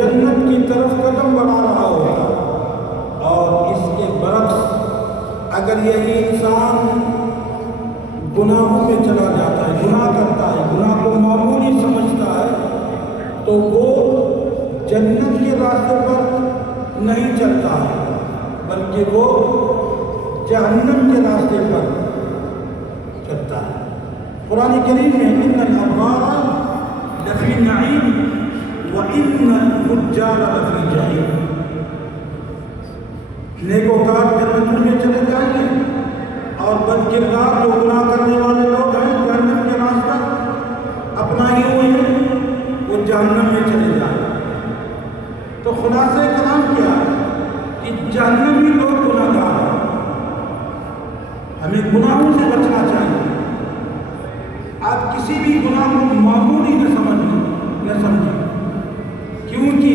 جنت کی طرف قدم بڑھا رہا ہوتا، اور اس کے برعکس اگر یہی انسان گناہوں میں چلا جاتا ہے، گناہ کرتا ہے، گناہ کو معمولی سمجھتا ہے، تو وہ جنت کے راستے پر نہیں چلتا ہے، بلکہ وہ جہنم کے راستے پر چلتا ہے۔ قرآن کریم میں ان الابرار لفی نعیم وان الفجار لفی جحیم، نیکوکار جنت میں چلے جائیں گے اور بدکردار جو گناہ کرنے والے لوگ ہیں جہنم کے راستہ اپنائے ہوئے ہیں وہ جہنم میں چلے جائیں گے۔ تو خلاصہ کلام کیا ہے کہ جہنمی لوگ گناہ گار ہیں، ہمیں گناہوں سے بچنا چاہیے۔ آپ کسی بھی گناہ کو معمولی نہ سمجھیں، کیونکہ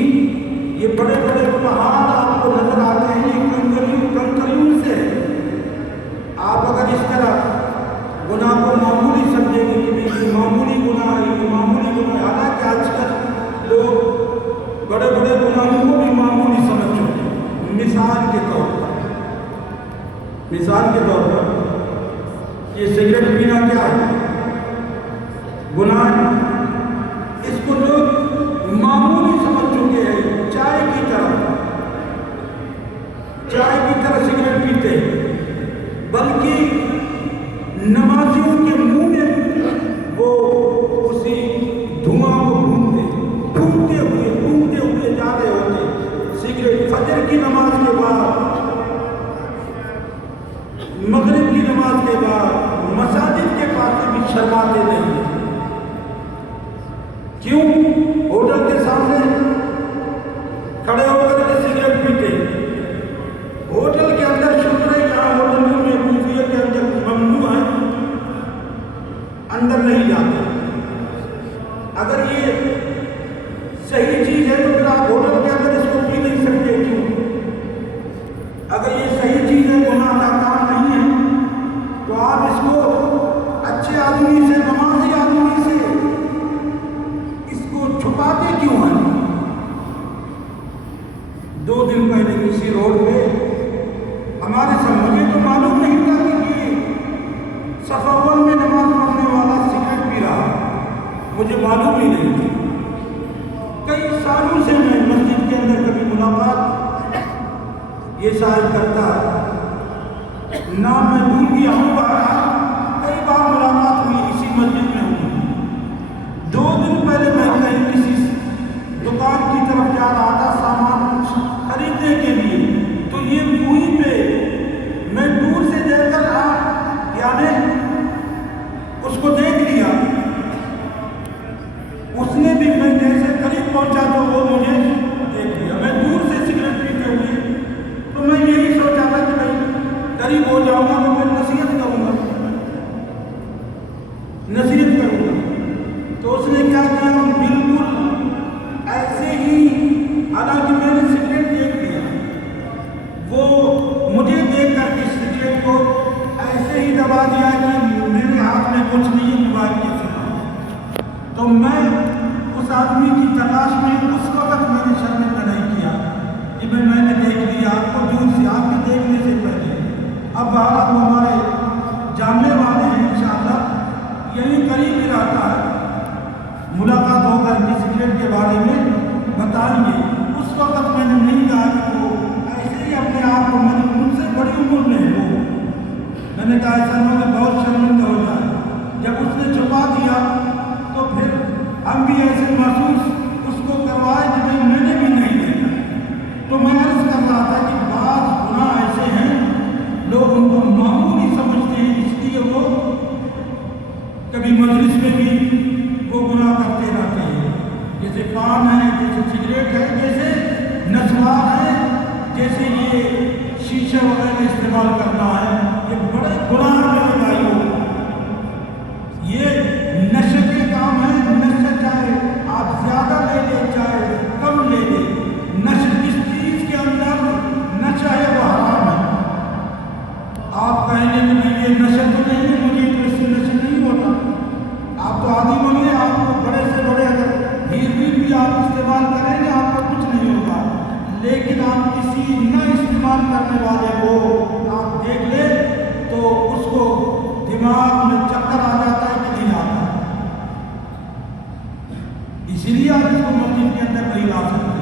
یہ بڑے بڑے پہاڑ آپ کو نظر آتے ہیں یہ کنکریوں سے۔ آپ اگر اس طرح گناہ کو معمولی سمجھیں گے کہ یہ معمولی گناہ ہے، یہ معمولی گناہ ہے، حالانکہ آج کل لوگ بڑے بڑے گناہوں کو بھی معمولی سمجھ چکے ہیں۔ مثال کے طور پر یہ سگریٹ پینا کیا ہے؟ گناہ ہے۔ اس کو لوگ معمولی سمجھ چکے ہیں، چائے کی طرح سگریٹ پیتے ہیں، بلکہ نمازیوں کے منہ میں وہ اسی دھواں کو پھونکتے ہوئے جا رہے ہوتے۔ سگریٹ فجر کی نماز کے بعد، مغرب کی نماز کے بعد مساجد کے پاس بھی شرماتے نہیں۔ کیوں؟ ہوٹل کے سامنے کھڑے ہو کر کے سگریٹ پیتے، ہوٹل کے اندر شکر ہے جہاں ہوٹلوں میں بوفے کے اندر ممنوع ہے، اندر نہیں جاتے۔ اگر یہ صحیح چیز ہے تو پھر آپ ہوٹل کے اندر اس کو پی نہیں سکتے، کیوں؟ اگر یہ صحیح چیز ہے، گناہ کا کام نہیں ہے، تو آپ اس کو اچھے آدمی سے، نمازی آدمی سے اس کو چھپاتے کیوں ہیں؟ 2 دن پہلے کسی روڈ پہ ہمارے ساتھ، مجھے تو معلوم نہیں تھا کہ یہ صف اول میں نماز پڑھنے والا سگریٹ پی رہا، مجھے معلوم ہی نہیں تھی۔ کئی سالوں سے میں مسجد کے اندر کبھی ملاقات یہ شاید کرتا ہے، نہ میں بھول گیا ہوں، کئی بار ملاقات ہوئی اسی مسجد میں ہوئی۔ 2 دن پہلے میں کہیں کسی دکان کی طرف جا رہا تھا سامان خریدنے کے لیے، تو یہ وہیں پہ میں دور سے دیکھ کر یعنی اس کو دیکھ لیا، اس نے بھی، میں جیسے قریب پہنچا تو وہ مجھے دیکھ لیا، میں دور سے سگریٹ پیتے ہوئے، تو میں یہی سوچا تھا کہ میں قریب ہو جاؤں گا تو میں نصیحت کروں گا۔ تو اس نے کیا کیا، بالکل ایسے ہی، حالانکہ میں نے سگریٹ دیکھ لیا، وہ مجھے دیکھ کر اس سگریٹ کو ایسے ہی دبا دیا کہ میرے ہاتھ میں کچھ نہیں، موبائل کے ساتھ۔ تو میں اس آدمی کی تلاش میں اس وقت میں نے شرمندہ نہیں کیا کہ میں نے دیکھ لیا آپ کو دور سے، آپ کے دیکھنے سے پہلے۔ اب بہرحال وہ ہمارے جاننے والے ہیں، انشاءاللہ یہیں قریب ہی رہتا ہے، ملاقات ہو کر کے سگریٹ کے بارے میں بتائیں گے۔ اس وقت میں نے نہیں کہا کہ وہ ایسے ہی اپنے آپ کو، میں نے ان سے بڑی عمر میں وہ، میں نے کہا ایسا نہ ہو بہت شرمندہ ہو جائے۔ جب اس نے چھپا دیا تو پھر ہم بھی ایسے محسوس اس کو کروائے کہ میں نے بھی نہیں دیکھا۔ تو میں عرض کر رہا تھا کہ بعض گناہ ایسے ہیں لوگ ان کو معمولی سمجھتے ہیں، اس لیے وہ کبھی مجلس میں بھی وہ گناہ کرتے رہتے ہیں، جیسے پان ہے، جیسے سگریٹ ہے، جیسے نسوار ہے، جیسے یہ شیشہ وغیرہ استعمال کرنا ہے، یہ بڑے گناہ میرے بھائیوں۔ یہ نشے کے کام ہے، نشہ چاہے آپ زیادہ لے لیں چاہے کم لے لیں، نشہ جس چیز کے اندر نشہ ہے وہ حرام ہے۔ آپ کہیں گے کہ نہیں یہ نشہ تو نہیں ہے، مجھے تو اس سے نشہ نہیں ہوتا، آپ تو عادی بنیے، آپ کو بڑے سے بڑے اگر ہیروین بھی آپ استعمال کریں گے آپ کو کچھ لیکن آپ کسی نہ استعمال کرنے والے کو آپ دیکھ لیں تو اس کو دماغ میں چکر آ جاتا ہے کہ نہیں آتا. اسی لیے آپ اس کو مسجد کے اندر نہیں لا سکتے.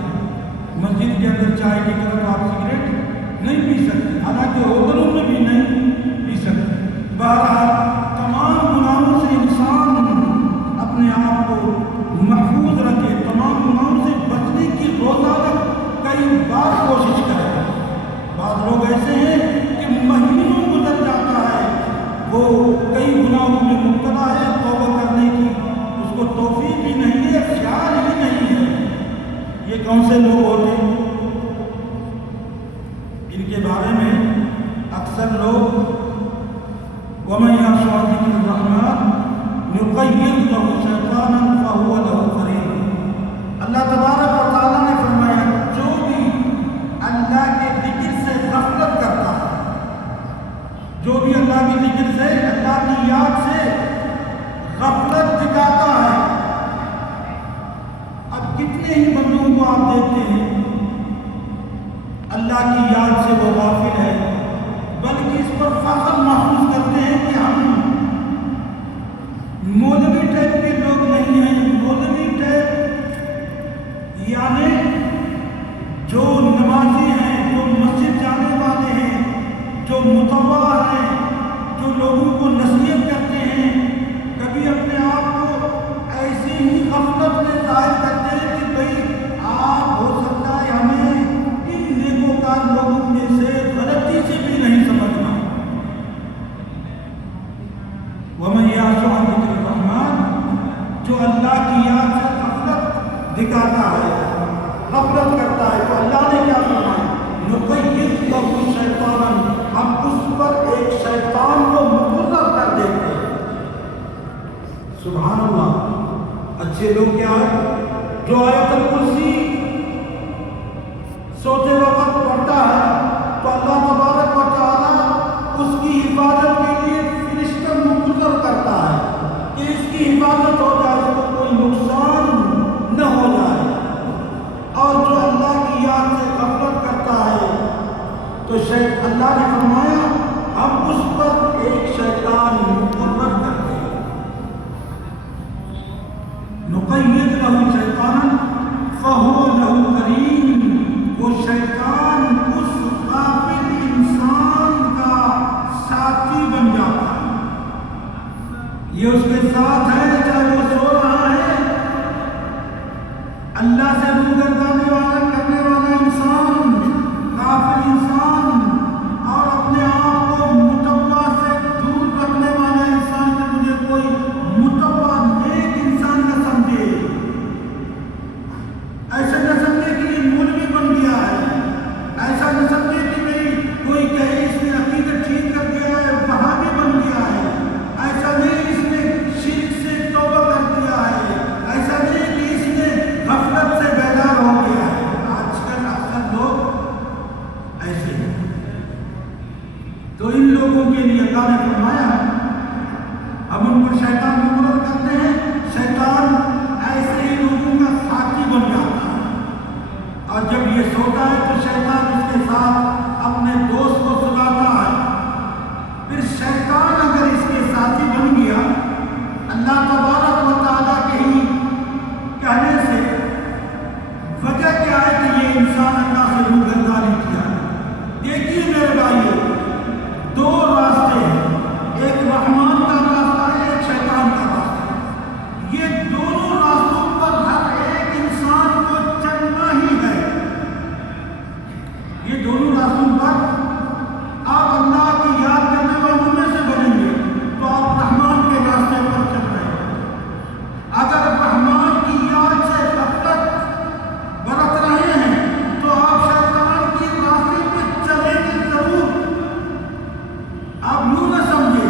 مسجد کے اندر چائے کی طرف آپ سگریٹ نہیں پی سکتے، حالانکہ ہوٹلوں میں بھی نہیں پی سکتے. بہرحال تمام گناہوں سے انسان اپنے آپ کو محفوظ رکھے، تمام گناہوں سے بچنے کی روزانہ کئی بار کوشش کرے. بعض لوگ ایسے ہیں کہ مہینوں گزر جاتا ہے، وہ کئی گناہوں میں مبتلا ہے، توبہ کرنے کی اس کو توفیق ہی نہیں ہے، خیال ہی نہیں ہے. یہ کون سے لوگ ہوتے ہیں؟ ان کے بارے میں اکثر لوگ وَمَن يَعْصِ عَن ذِكْرِ الرَّحْمَنِ نُقَيِّضْ لَهُ شَيْطَانًا فَهُوَ لَهُ قَرِينٌ. اللہ تبارک و تعالیٰ نے فرمایا جو بھی اللہ کے ذکر سے غفلت کرتا ہے، جو بھی اللہ کے ذکر سے، اللہ کی یاد سے غفلت دکھاتا ہے. اب کتنے ہی بندوں کو آپ دیکھتے ہیں اللہ کی یاد سے وہ غافل ہے، بلکہ اس پر فخر محسوس کرتے ہیں کہ ہم مولوی ٹائپ کے لوگ نہیں ہیں. مولوی ٹائپ یعنی جو نمازی ہیں، جو مسجد جانے والے ہیں، جو متواضع ہیں، جو لوگوں کو نصیحت کرتے ہیں، کبھی اپنے آپ کو ایسی ہی غفلت میں ظاہر کرتے ہیں کہ بھئی آپ ہو سکتا ہے ہمیں ان نیکوکار لوگوں میں سے غلطی سے بھی نہیں سمجھنا. وَمَن يَعْصِ عَن ذِكْرِ الرَّحْمَنِ جو اللہ کی یاد سے غفلت دکھاتا ہے، غفلت کرتا ہے، تو اللہ نے کیا فرمایا؟ نُقَيِّضْ لَهُ شَيْطَانًا ہم اس پر ایک شیطان کو مقرر کر دیتے ہیں. سبحان اللہ. اچھے لوگ کیا ہے؟ جو آیت الکرسی سوتے وقت پڑھتا ہے تو اللہ تبارک و تعالیٰ اس کی حفاظت کے لیے فرشتہ مقرر کرتا ہے کہ اس کی حفاظت ہو جائے، اس کو کوئی نقصان نہ ہو جائے. اور جو اللہ کی یاد سے غفلت کرتا ہے تو اللہ نے فرمایا ہم اس پر ایک شیطان مقرر کرتے ہیں. نُقَيِّضْ لَهُ شَيْطَانًا فَهُوَ لَهُ قَرِينٌ وہ شیطان اس غافل انسان کا ساتھی بن جاتا ہے. یہ اس کے ساتھ ہے چاہے وہ سو رہا ہے. اللہ سے روگردانی والا کرنے والا انسان، غافل انسان، اور اپنے آپ کو متوع سے دور رکھنے والا انسان کہ مجھے کوئی متوع نیک انسان نہ سمجھے، ایسا نہ سمجھے کہ یہ مولوی بن گیا ہے، ایسا نہ سمجھے کہ میری کوئی کہے اس نے عقیدت ٹھیک کر دیا ہے، وہابی بن گیا ہے، ایسا نہیں اس نے شرک سے توبہ کر دیا ہے، ایسا نہیں کہ اس نے غفلت سے بیدار ہو گیا ہے. آج کل اکثر لوگ ایسے ہیں. تو ان لوگوں کے لیے اللہ نے فرمایا ہم ان کو شیطان مقرر کرتے ہیں. شیطان ایسے ہی لوگوں کا ساتھی بن جاتا ہے، اور جب یہ سوتا ہے تو شیطان اس کے ساتھ اپنے دوست کو سلاتا ہے. پھر شیطان اگر اس کے ساتھی بن گیا، اللہ تبارک و تعالیٰ کے ہی کہنے سے وجہ کیا ہے کہ یہ انسان اللہ سے روگردانی کیا ہے. دیکھیے میرے بھائیو، دو راستے ہیں، ایک رحمان کا راستہ ہے، ایک شیطان کا راستہ ہے. یہ دونوں راستوں پر ہر ایک انسان کو چلنا ہی ہے. یہ دونوں راستوں پر آپ اللہ کی یاد کرنے والوں میں سے بنیں گے تو آپ رحمان کے راستے پر چل رہے ہیں. اگر رحمان کی یاد سے غفلت برت رہے ہیں تو آپ شیطان کے راستے پہ چلیں گے ضرور. آپ یوں نہ سمجھے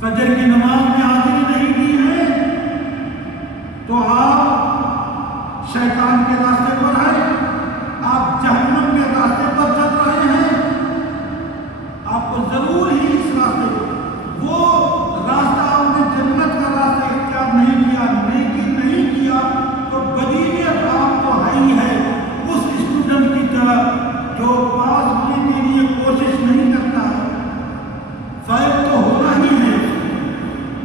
فجر کی نماز میں حاضری نہیں دی ہے تو آپ شیطان کے راستے پر ہیں، آپ جہنم کے راستے پر چل رہے ہیں۔ آپ کو ضرور ہی اس راستے پر وہ راستہ آپ نے جنت کا راستہ اختیار نہیں کیا، نیکی نہیں کیا تو بدیہیت آپ کو ہے ہی ہے اس اسٹوڈنٹ کی طرح جو پاس ہونے کے لیے کوشش نہیں کرتا ہے۔ فائد تو ہونا ہی ہے،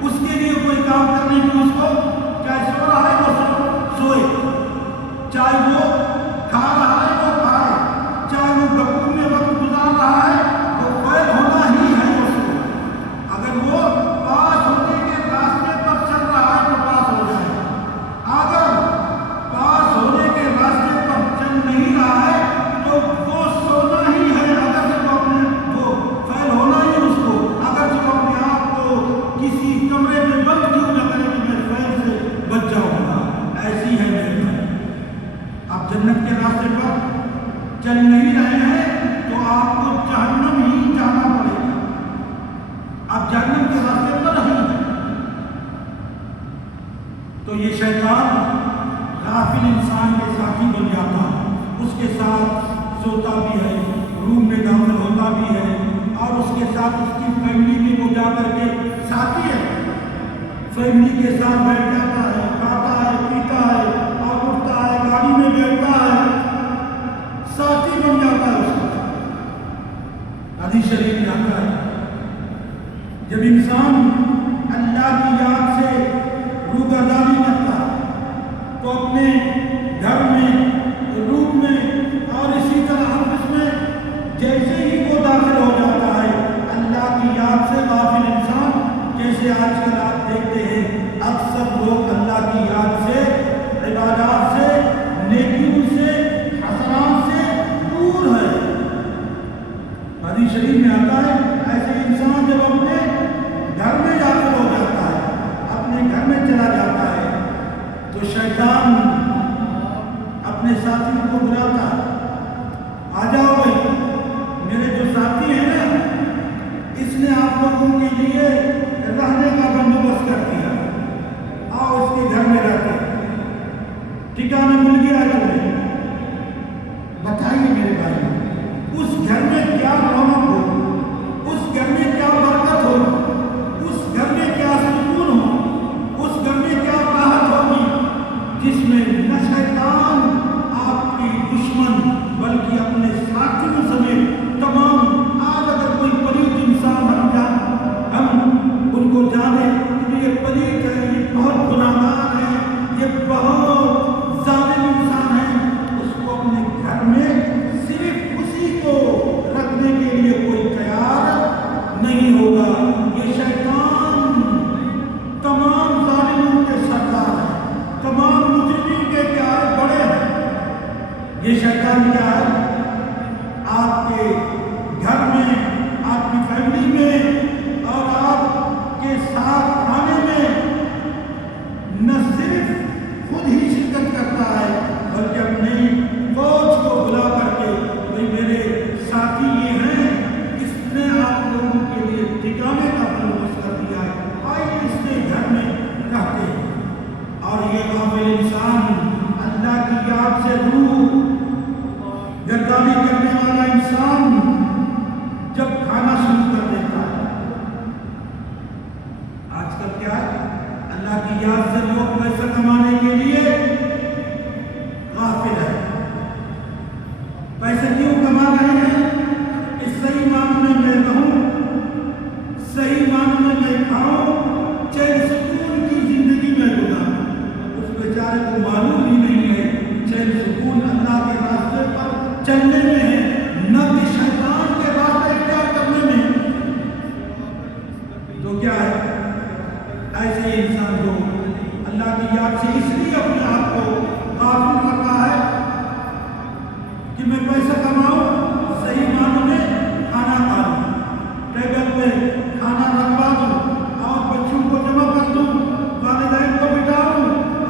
اس کے لیے کوئی کام کرنے کی اس کو چاہے سو رہا ہے وہ سوئے، چاہے وہ کھا رہا ہے وہ کھائے، چاہے وہ گپو میں وقت گزار رہا ہے وہ فائد ہونا ہی ہے اس کو۔ اگر وہ پاس ہونے کے راستے پر چل رہا ہے تو پاس ہو جائے، اگر پاس ہونے کے راستے پر چل نہیں رہا ہے تو وہ سونا ہی ہے، اگر جب اپنے وہ فائل ہونا ہی اس کو، اگر جب اپنے آپ کو کسی کمرے میں بند کیوں نہ کرے کہ میں فائل سے بچ جاؤں گا، ایسی ہے میرے بھائی۔ آپ جنت کے راستے پر چل نہیں رہے ہیں تو آپ کو جہنم ہی جانا پڑے گا، آپ جہنم کے راستے پر نہیں ہیں۔ تو یہ شیطان غافل انسان کے ساتھی بن جاتا ہے، اس کے ساتھ سوتا بھی ہے، روم میں داخل ہوتا بھی ہے، اور اس کے ساتھ اس کی فیملی میں وہ جا کر کے ساتھی ہے، فیملی کے ساتھ بیٹھ جاتا ہے، کھاتا ہے، پیتا ہے اور اٹھتا ہے، گاڑی میں بیٹھتا ہے، ساتھی بن جاتا ہے اس کا۔ حدیث شریف میں آتا ہے جب انسان اللہ کی یاد سے روگردانی کرتا ہے تو اپنے گھر میں، روم میں اور اسی طرح آفس میں جیسے ہی وہ داخل ہو جاتا ہے اللہ کی یاد سے غافل انسان، جیسے آج کل آپ دیکھتے ہیں اکثر لوگ اللہ کی یاد سے، عبادات سے، نیکیوں سے، حسنات سے دور ہے۔ حدیث شریف میں آتا ہے ایسے انسان جب اپنے گھر میں داخل ہو جاتا ہے، اپنے گھر میں چلا جاتا ہے تو شیطان اپنے ساتھیوں کو بلاتا ہے، آ جاؤ بھائی، میرے جو ساتھی ہیں نا اس نے آپ لوگوں کے لیے رہنے کا بندوبست کر دیا، آؤ اس کے گھر میں رہتے ہیں، ٹھکانہ مل گیا تمہیں۔ بتائیے میرے بھائی اس گھر میں کیا رونق ہو، اس گھر میں کیا برکت ہو، اس گھر میں کیا سکون ہو، اس گھر میں کیا راحت ہوگی جس میں نہ شیطان آپ کی دشمن بلکہ اپنے ساتھیوں سمیت تمام، آج اگر کوئی پلیت انسان ہم ان کو جانے کہ یہ پلیت ہے، یہ بہت گناہگار ہے، یہ بہت ظالم انسان ہے، اس کو اپنے گھر میں صرف اسی کو رکھنے کے لیے کوئی تیار نہیں ہوگا۔ یہ شیطان تمام ظالموں کے سردار ہے، تمام مجرمین کے کیا بڑے ہیں۔ یہ شیطان کیا ہے؟ آپ کے گھر میں، آپ کی فیملی میں اور آپ کے ساتھ کھانے میں نہ صرف خود ہی شرکت کرتا ہے بلکہ اپنی فوج کو بلا کر کے بھائی میرے ساتھی یہ ہیں، اس نے آپ لوگوں کے لیے ٹھکانے کا بندوبست کر دیا ہے، آئیے اس کے گھر میں رہتے ہیں۔ اور یہ غافل انسان اللہ کی یاد سے روح گردانی کرنے والا انسان جب کھانا شروع کر دیتا ہے، آج کل کیا ہے اللہ کی یاد سے لوگ پیسہ کمانے کے لیے غافل ہے۔ پیسے کیوں کما رہے ہیں؟ اس صحیح معنی میں رہوں، صحیح معنی میں کھاؤں، چین سکون کی زندگی میں گزاروں۔ اس بیچارے کو معلوم ہی نہیں ہے چین سکون اللہ کے راستے پر چلنے میں ہے، نہ کہ شیطان کے راستے اختیار کرنے میں۔ تو کیا ہے ایسے انسان جو اللہ کی یاد سے اس لیے اپنے آپ کو غافل کرتا ہے کہ میں پیسہ کماؤں، صحیح معنی میں کھانا کھا لوں، ٹیبل پہ کھانا رکھوا دوں اور بچوں کو جمع کر دوں، والدین کو بٹھاؤں،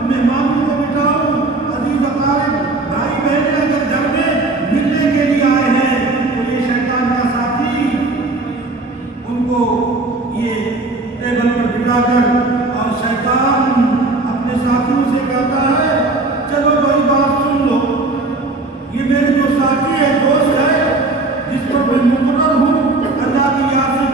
مہمانوں کو بٹھاؤں، عزیز اقارب بھائی بہنیں اگر گھر میں ملنے کے لیے آئے ہیں تو یہ شیطان کا ساتھی ان کو یہ بلا کر اور شیطان اپنے ساتھیوں سے کہتا ہے چلو بھائی بات سن لو، یہ میرے جو ساتھی ہے، دوست ہے، جس پر میں مقرر ہوں، اللہ کی یاد سے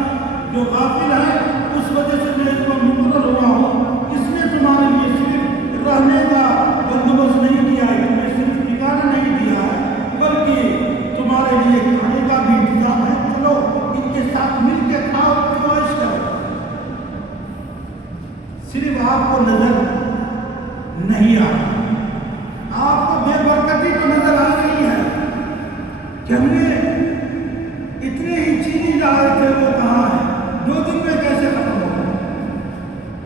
جو غافل ہے، اس وجہ سے میں اس پر مقرر ہوا ہوں، اس نے تمہارے لیے صرف رہنے کا بندوبست نہیں کیا ہے، تمہیں صرف ٹھکانہ نہیں دیا ہے، بلکہ تمہارے لیے کھانے کا بھی انتظام ہے، چلو ان کے ساتھ مل کے کھاؤ، عیش کرو۔ صرف آپ کو نظر نہیں آ رہا، آپ کو بے برکتی تو نظر آ رہی ہے کہ ہم نے اتنے ہی چینی لائے تھے، وہ کہاں ہے، 2 دن میں کیسے ختم ہو گئے،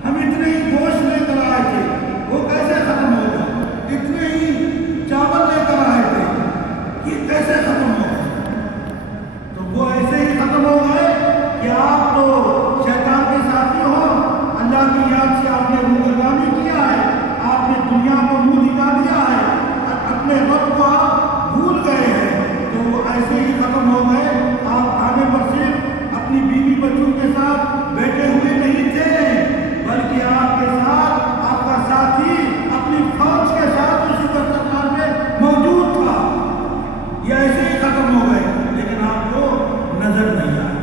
ہم اتنے ہی گوشت لے کر آئے تھے، وہ کیسے ختم ہو گئے، اتنے ہی چاول لے کر آئے تھے، یہ کیسے ختم ہو گئے؟ تو وہ ایسے ہی ختم ہو گئے کہ آپ تو شیطان کے ساتھی ہو، اللہ کی یاد سے آپ نے روگردانی کیا ہے، آپ نے دنیا کو منہ دکھا دیا ہے، اپنے رب کو آپ بھول گئے ہیں، تو وہ ایسے ہی ختم ہو گئے۔ آپ کھانے پر صرف اپنی بیوی بچوں کے ساتھ بیٹھے ہوئے نہیں تھے، بلکہ آپ کے ساتھ آپ کا ساتھی اپنی فوج کے ساتھ اسی دسترخوان میں موجود تھا، یہ ایسے ہی ختم ہو گئے، لیکن آپ کو نظر نہیں آیا۔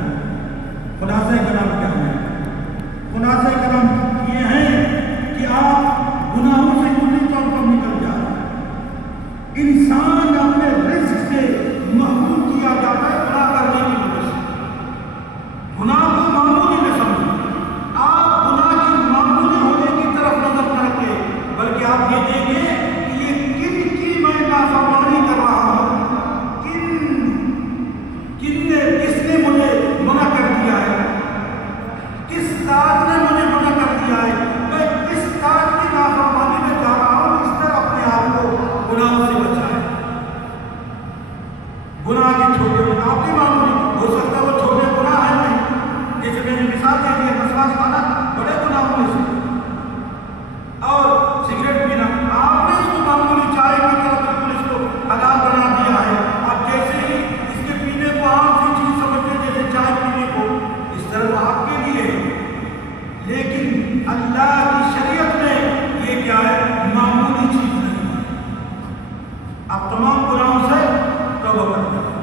خلاصہ کلام کیا ہے؟ خلاصہ کلام یہ ہے کہ آپ گناہوں سے کلی طور پر نکل جائیں۔ انسان اپنے رزق سے محروم کیا جاتا ہے گناہ کرنے کی وجہ سے۔ گناہ کو معمولی نہ سمجھیں، آپ گناہ کی معمولی ہونے کی طرف نظر نہ رکھیں، بلکہ آپ یہ دیکھیں کہ یہ کن کی میں نافرمانی کر رہا ہوں، کس نے مجھے منع کر دیا ہے، کس ذات نے مجھے منع کر دیا ہے، میں کس ذات کی نافرمانی میں جا رہا ہوں، اس طرح اپنے آپ کو گناہوں سے بچائیں۔ گناہ کے چھوٹے گناہ آپ کی معمولی ہو سکتا ہے، وہ چھوٹے گناہ ہیں نہیں، جیسے میں نے مثال دے دی ہے، مسواک کھانا بڑے گناہوں میں سے، اور سگریٹ پینا آپ نے اس کو معمولی چائے کی طرح بالکل اس کو حلال بنا دیا ہے، آپ جیسے ہی اس کے پینے کو عام سی چیز سمجھتے جیسے چائے پینے کو، اس طرح وہ آپ کے لیے ہے، لیکن اللہ کی شریعت میں یہ کیا ہے، معمولی چیز نہیں ہے۔ آپ تمام گناہوں سے توبہ کرتے ہیں۔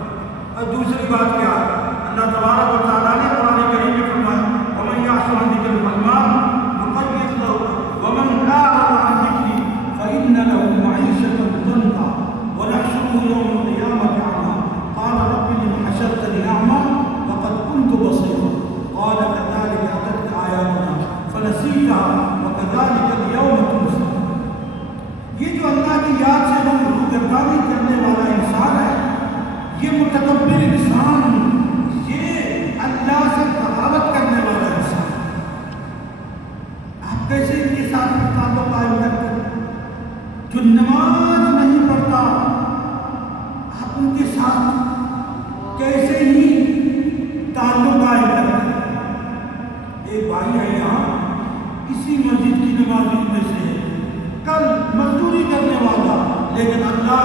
اور دوسری بات کیا ہے، اللہ تبارک و تعالیٰ نے قرآن کریم میں فرمایا وَمَن يَعْصِ عَن ذِكْرِ الرَّحْمَنِ نُقَيِّضْ لَهُ وَمَنْ أَعْرَضَ عَن ذِكْرِي فَإِنَّ لَهُ مَعِيشَةً ضَنكًا وَنَحْشُرُهُ يَوْمَ الْقِيَامَةِ أَعْمَىٰ قَالَ رَبِّ لِمَ حَشَرْتَنِي أَعْمَىٰ وَقَدْ كُنتُ بَصِيرًا قَالَ كَذَٰلِكَ أَتَتْكَ آيَاتُنَا فَنَسِيتَهَا وَكَذَٰلِكَ الْيَوْمَ تُنسَىٰ۔ یہ جو اللہ کی یاد سے روگردانی کرنے والا انسان ہے، یہ متکبر انسان، یہ اللہ سے بغاوت کرنے والا انسان، آپ کیسے ان کے ساتھ تعلق قائم کرتے ہیں؟ جو نماز نہیں پڑھتا، آپ ان کے ساتھ کیسے ہی تعلق قائم کرتے ہیں؟ ایک بھائی ہے یہاں اسی مسجد کی نمازی میں سے، کل مزدوری کرنے والا، لیکن اللہ